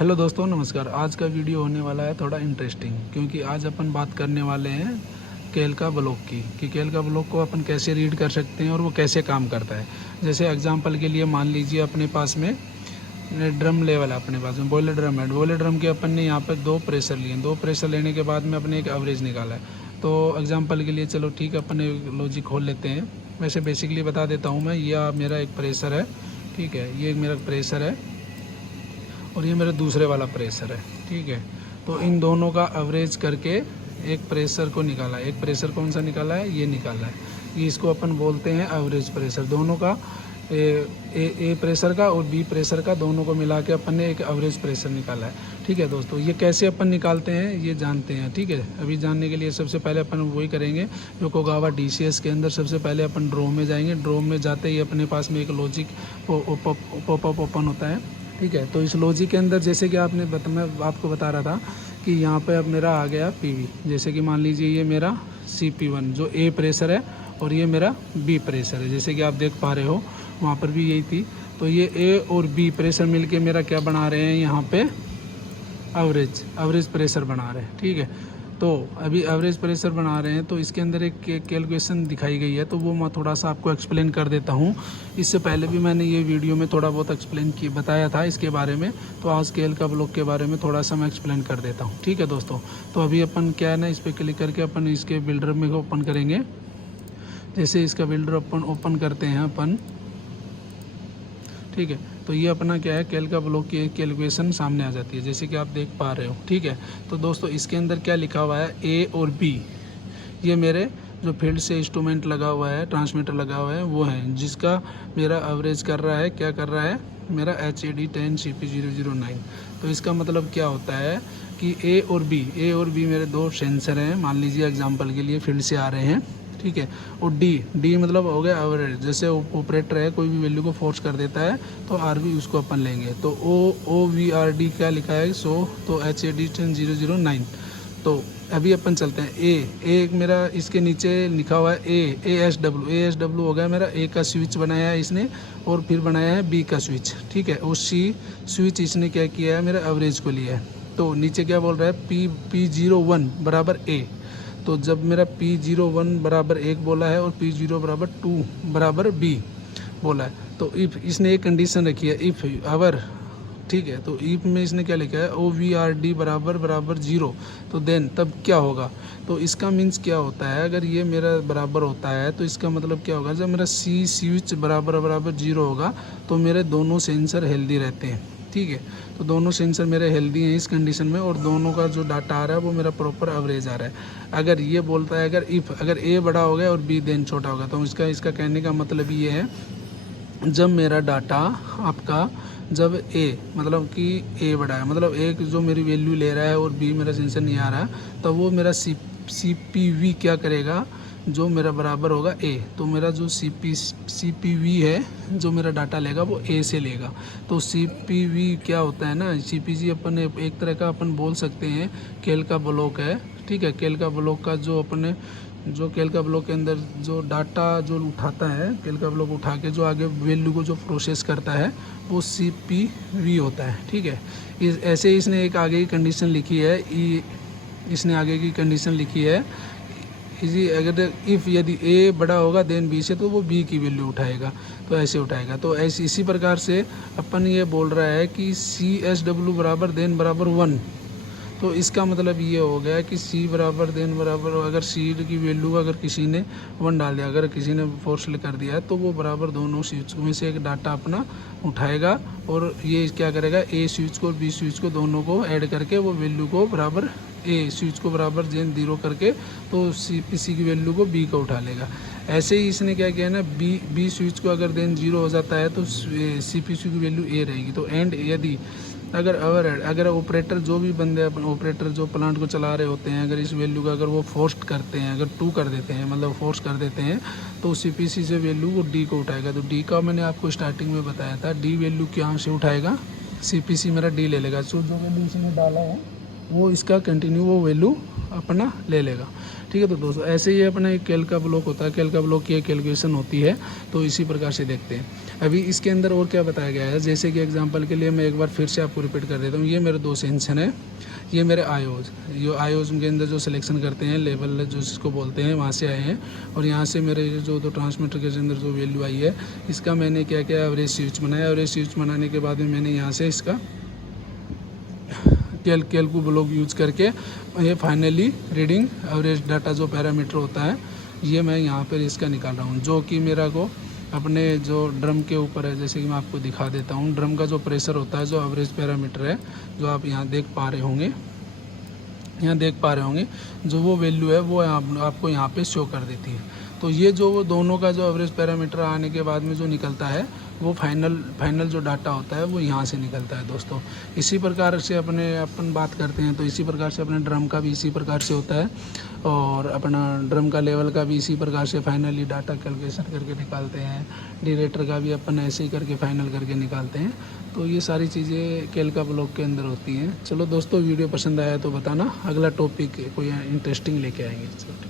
Hello दोस्तों, नमस्कार। आज का वीडियो होने वाला है थोड़ा इंटरेस्टिंग, क्योंकि आज अपन बात करने वाले हैं केल्का ब्लॉक की कि केल्का ब्लॉक को अपन कैसे रीड कर सकते हैं और वो कैसे काम करता है। जैसे एग्जांपल के लिए मान लीजिए अपने पास में ड्रम लेवल है, अपने पास में बॉयलर ड्रम है। बॉयलर ड्रम के अपन ने यहाँ पर 2 प्रेशर लिए, 2 प्रेशर लेने के बाद में अपने एक एवरेज निकाला है। तो एग्जाम्पल के लिए चलो ठीक है, अपन लॉजिक खोल लेते हैं। वैसे बेसिकली बता देता हूँ मैं, यह मेरा एक प्रेशर है, ठीक है, ये मेरा प्रेशर है और ये मेरा दूसरे वाला प्रेशर है, ठीक है। तो इन दोनों का एवरेज करके एक प्रेशर को निकाला है। एक प्रेशर कौन सा निकाला है? ये निकाला है। ये इसको अपन बोलते हैं एवरेज प्रेशर। दोनों का ए प्रेशर का और बी प्रेशर का दोनों को मिला के अपन ने एक एवरेज प्रेशर निकाला है, ठीक है दोस्तों। ये कैसे अपन निकालते हैं ये जानते हैं, ठीक है। अभी जानने के लिए सबसे पहले अपन वही करेंगे जो कोगावा डीसीएस के अंदर सबसे पहले अपन ड्रॉ में जाएंगे। ड्रॉ में जाते ही अपने पास में एक लॉजिक पॉपअप ओपन होता है, ठीक है। तो इस लॉजिक के अंदर जैसे कि मैं आपको बता रहा था कि यहाँ पे अब मेरा आ गया पीवी। जैसे कि मान लीजिए ये मेरा CP1 जो ए प्रेशर है और ये मेरा बी प्रेशर है, जैसे कि आप देख पा रहे हो वहाँ पर भी यही थी। तो ये ए और बी प्रेशर मिलके मेरा क्या बना रहे हैं यहाँ पे? एवरेज प्रेशर बना रहे हैं, ठीक है। तो अभी एवरेज प्रेशर बना रहे हैं, तो इसके अंदर एक कैलकुलेशन दिखाई गई है, तो वो मैं थोड़ा सा आपको एक्सप्लेन कर देता हूँ। इससे पहले भी मैंने ये वीडियो में थोड़ा बहुत बताया था इसके बारे में। तो आज केल्का ब्लॉक के बारे में थोड़ा सा मैं एक्सप्लेन कर देता हूँ, ठीक है दोस्तों। तो अभी अपन क्या है ना, इस पर क्लिक करके अपन इसके बिल्डर में ओपन करेंगे। जैसे इसका बिल्डर ओपन करते हैं अपन, ठीक है। तो ये अपना क्या है, केल्का ब्लॉक की एक कैलकुलेशन सामने आ जाती है, जैसे कि आप देख पा रहे हो, ठीक है। तो दोस्तों इसके अंदर क्या लिखा हुआ है, ए और बी, ये मेरे जो फील्ड से इंस्ट्रूमेंट लगा हुआ है, ट्रांसमीटर लगा हुआ है, वो है जिसका मेरा एवरेज कर रहा है, क्या कर रहा है, मेरा HAD 10 CP009। तो इसका मतलब क्या होता है कि ए और बी मेरे 2 सेंसर हैं, मान लीजिए एग्जाम्पल के लिए फील्ड से आ रहे हैं, ठीक है। और डी मतलब हो गया एवरेज। जैसे ऑपरेटर है, कोई भी वैल्यू को फोर्स कर देता है तो RV उसको अपन लेंगे। तो OVRD क्या लिखा है, तो HAD 10009। तो अभी अपन चलते हैं ए मेरा इसके नीचे लिखा हुआ है ASW हो गया मेरा। ए का स्विच बनाया है इसने और फिर बनाया है बी का स्विच, ठीक है। और सी स्विच इसने क्या किया है, मेरा एवरेज को लिया है। तो नीचे क्या बोल रहा है, P01 बराबर ए। तो जब मेरा P01 बराबर 1 बोला है और P0 बराबर 2 बराबर B बोला है, तो इफ़ इसने एक कंडीशन रखी है, इफ़ अवर, ठीक है। तो इफ में इसने क्या लिखा है, OVRD बराबर 0। तो देन तब क्या होगा, तो इसका मीन्स क्या होता है, अगर ये मेरा बराबर होता है तो इसका मतलब क्या होगा, जब मेरा C स्विच बराबर 0 होगा तो मेरे दोनों सेंसर हेल्दी रहते हैं, ठीक है। तो दोनों सेंसर मेरे हेल्दी हैं इस कंडीशन में, और दोनों का जो डाटा आ रहा है वो मेरा प्रॉपर एवरेज आ रहा है। अगर ये बोलता है अगर A बड़ा हो गया और B देन छोटा होगा, तो इसका कहने का मतलब ये है, जब मेरा डाटा आपका जब A मतलब कि A बड़ा है, मतलब एक जो मेरी वैल्यू ले रहा है और B मेरा सेंसर नहीं आ रहा, तो वो मेरा CPV क्या करेगा, जो मेरा बराबर होगा A। तो मेरा जो CPV है जो मेरा डाटा लेगा वो A से लेगा। तो CPV क्या होता है ना, CPG अपन एक तरह का अपन बोल सकते हैं केल्का ब्लॉक है, ठीक है। केल्का ब्लॉक का जो केल्का ब्लॉक के अंदर जो डाटा जो उठाता है, केल्का ब्लॉक उठा के जो आगे वैल्यू को जो प्रोसेस करता है वो CPV होता है, ठीक है। ऐसे इसने एक आगे की कंडीशन लिखी है, इसने आगे की कंडीशन लिखी है इसी, अगर यदि A बड़ा होगा देन B से, तो वो B की वैल्यू उठाएगा, तो ऐसे उठाएगा। तो ऐसे इसी प्रकार से अपन ये बोल रहा है कि CSW बराबर 1। तो इसका मतलब ये हो गया कि C बराबर अगर C की वैल्यू अगर किसी ने 1 डाल दिया, अगर किसी ने फोर्स कर दिया है, तो वो बराबर दोनों स्विच में से एक डाटा अपना उठाएगा और ये क्या करेगा, A स्विच को और B स्विच को दोनों को ऐड करके वो वैल्यू को बराबर A स्विच को बराबर 0 करके तो CPC की वैल्यू को B को उठा लेगा। ऐसे ही इसने क्या किया ना, B स्विच को अगर 0 हो जाता है तो CPC की वैल्यू A रहेगी। तो एंड यदि अगर ऑपरेटर जो भी बंदे अपन ऑपरेटर जो प्लांट को चला रहे होते हैं, अगर इस वैल्यू का अगर वो फोर्स करते हैं, अगर 2 कर देते हैं, मतलब फोर्स कर देते हैं, तो CPC से वैल्यू वो D को उठाएगा। तो D का मैंने आपको स्टार्टिंग में बताया था, D वैल्यू क्या से उठाएगा, CPC मेरा D ले लेगा। जो वैल्यू इसने डाला है वो इसका कंटिन्यू वो वैल्यू अपना ले लेगा। ठीक है, तो दोस्तों ऐसे ही अपना एक कैल का ब्लॉक होता है, कैल का ब्लॉक की एक कैलकुलेशन होती है, तो इसी प्रकार से देखते हैं। अभी इसके अंदर और क्या बताया गया है, जैसे कि एग्जांपल के लिए मैं एक बार फिर से आपको रिपीट कर देता हूँ। ये मेरे 2 सेंसन है, ये मेरे आयोज, ये आयोज के अंदर जो सिलेक्शन करते हैं लेवल जो जिसको बोलते हैं वहाँ से आए हैं, और यहाँ से मेरे जो ट्रांसमीटर के अंदर जो वैल्यू आई है इसका मैंने क्या किया, एवरेज स्विच बनाया। एवरेज स्विच बनाने के बाद में मैंने यहाँ से इसका कैल को ब्लॉक यूज करके ये फाइनली रीडिंग एवरेज डाटा जो पैरामीटर होता है ये मैं यहाँ पर इसका निकाल रहा हूँ, जो कि मेरा को अपने जो ड्रम के ऊपर है। जैसे कि मैं आपको दिखा देता हूँ, ड्रम का जो प्रेशर होता है, जो एवरेज पैरामीटर है, जो आप यहाँ देख पा रहे होंगे, जो वो वैल्यू है वो आपको यहाँ पे शो कर देती है। तो ये जो वो दोनों का जो एवरेज पैरामीटर आने के बाद में जो निकलता है वो फाइनल जो डाटा होता है वो यहाँ से निकलता है दोस्तों। इसी प्रकार से अपन बात करते हैं तो इसी प्रकार से अपने ड्रम का भी इसी प्रकार से होता है, और अपना ड्रम का लेवल का भी इसी प्रकार से फाइनली डाटा कैलकुलेशन करके निकालते हैं। डिरेटर का भी अपन ऐसे ही करके फाइनल करके निकालते हैं। तो ये सारी चीज़ें कैल का ब्लॉक के अंदर होती हैं। चलो दोस्तों, वीडियो पसंद आया तो बताना, अगला टॉपिक कोई इंटरेस्टिंग लेके आएंगे। चलो।